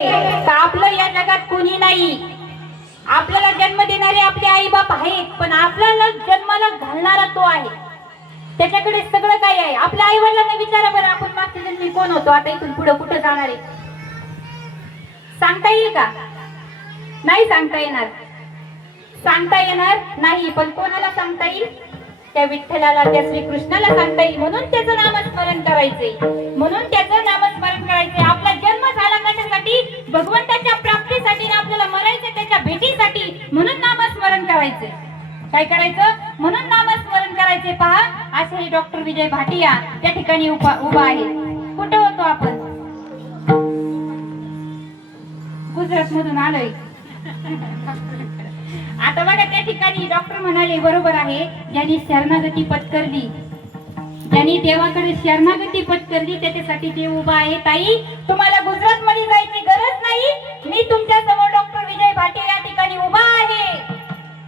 का आपलं या जगात कोणी नाही. आपल्याला जन्म देणारे आपले आई बाप आहेत, पण आपल्याला जन्माला घालणारा तो आहे. त्याच्याकडे सगळं काही आहे. आपल्या आई वडिलांना विचारा बरं, आपण मागच्या जन्मी कोण होतो, आता इथून पुढे कुठे जाणार आहे, सांगता येईल का? नाही सांगता येणार. सांगता येणार नाही. पण कोणाला सांगता येईल? त्या विठ्ठलाला, त्या श्रीकृष्णाला सांगता येईल. म्हणून त्याचं नामस्मरण करायचंय. म्हणून त्याचं नामस्मरण करायचंय. आपला जन्म झाला कशासाठी? भगवंताच्या प्राप्तीसाठी. आपल्याला मरायचं त्याच्या भेटीसाठी. म्हणून नामस्मरण करायचंय. काय करायचं? म्हणून नामस्मरण करायचे. पहा, असे डॉक्टर विजय भाटिया त्या ठिकाणी उभा आहे. कुठे होतो आपण? गुजरात मधून आलोय. आता बघा, त्या ठिकाणी डॉक्टर म्हणाले, बरोबर आहे, ज्यांनी शरणागती पत्करली, ज्यांनी देवाकडे शरणागती पत्करली, त्याच्यासाठी ते उभा आहे. ताई, तुम्हाला गुजरात मध्ये जायची गरज नाही. मी तुमच्या समोर डॉक्टर विजय भाटिया या ठिकाणी उभा आहे.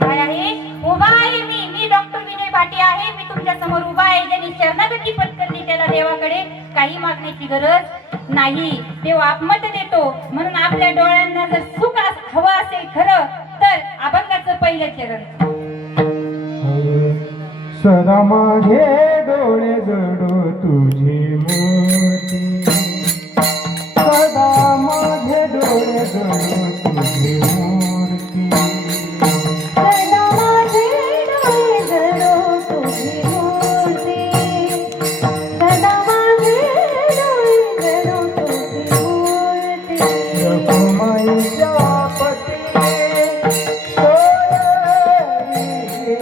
काय आहे? उभा आहे. मी डॉक्टर विजय भाटिया आहे. मी तुमच्या समोर उभा आहे. ज्यांनी शरणागती पत्करली त्याला देवाकडे काही मागण्याची गरज नाही. देव आपमत देतो. म्हणून आपल्या डोळ्यांना जर सुख हवं असेल खरं, तर अभंगाचं पहिलं चरण. सदा माझे डोळे जडो तुझी मूर्ती, सदा माझे डोळे जडो तुझी मूर्ती, सदा माझे डोळे जडो तुझी मूर्ती, सदा माझे डोळे जडो तुझी मूर्ती. रखुमाईच्या पती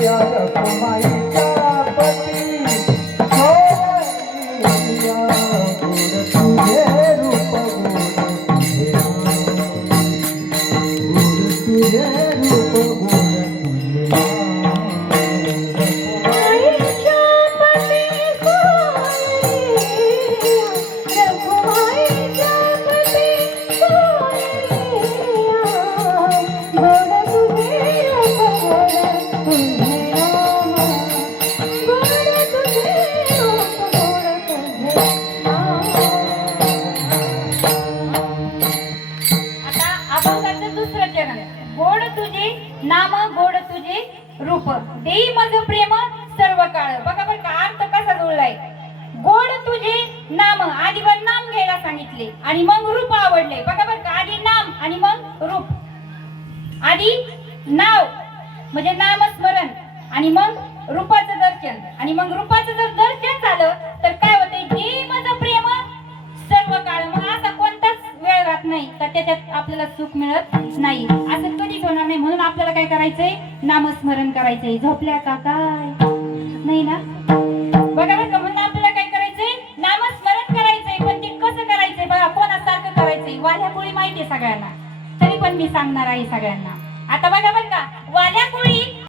रखुमाईच्या पती गोड तुझे रूप, गोड तुझे रूप, गोड तुझे आईच्या पती रखुमाईच्या पती गोड तुझे रूप, गोड तुझे नाम, गोड तुझे रूप, गोड तुझे नाम. आता अभंगाचं दुसरं चरण. गोड तुझे नाम, गोड तुझे रूप, देई माझं प्रेम सर्व काळ. बघा बरं का, अर्थ कसा जुळलाय. गोड तुझे नाम, आधी वर नाम घ्यायला सांगितले आणि मग रूप आवडले. बघा बरं का, आधी नाम आणि मग रूप. आधी नाव म्हणजे नामस्मरण आणि मग रूपाचं दर्शन. आणि मग रूपाचं जर दर्शन झालं तर काय होते? जे माझं प्रेम सर्व काळ. मग असा कोणताच वेळ राहत नाही तर त्याच्यात आपल्याला सुख मिळत नाही. असं कधीच होणार नाही. म्हणून आपल्याला काय करायचंय? नामस्मरण करायचंय. झोपल्या का काय? नाही ना? बघा बघा, म्हणून आपल्याला काय करायचंय? नामस्मरण करायचंय. पण ते कसं करायचंय? बघा, कोणासारखं करायचंय? वाल्याकुळी माहितीये सगळ्यांना, तरी पण मी सांगणार आहे सगळ्यांना. आता बघा बघा, वाल्याकुळी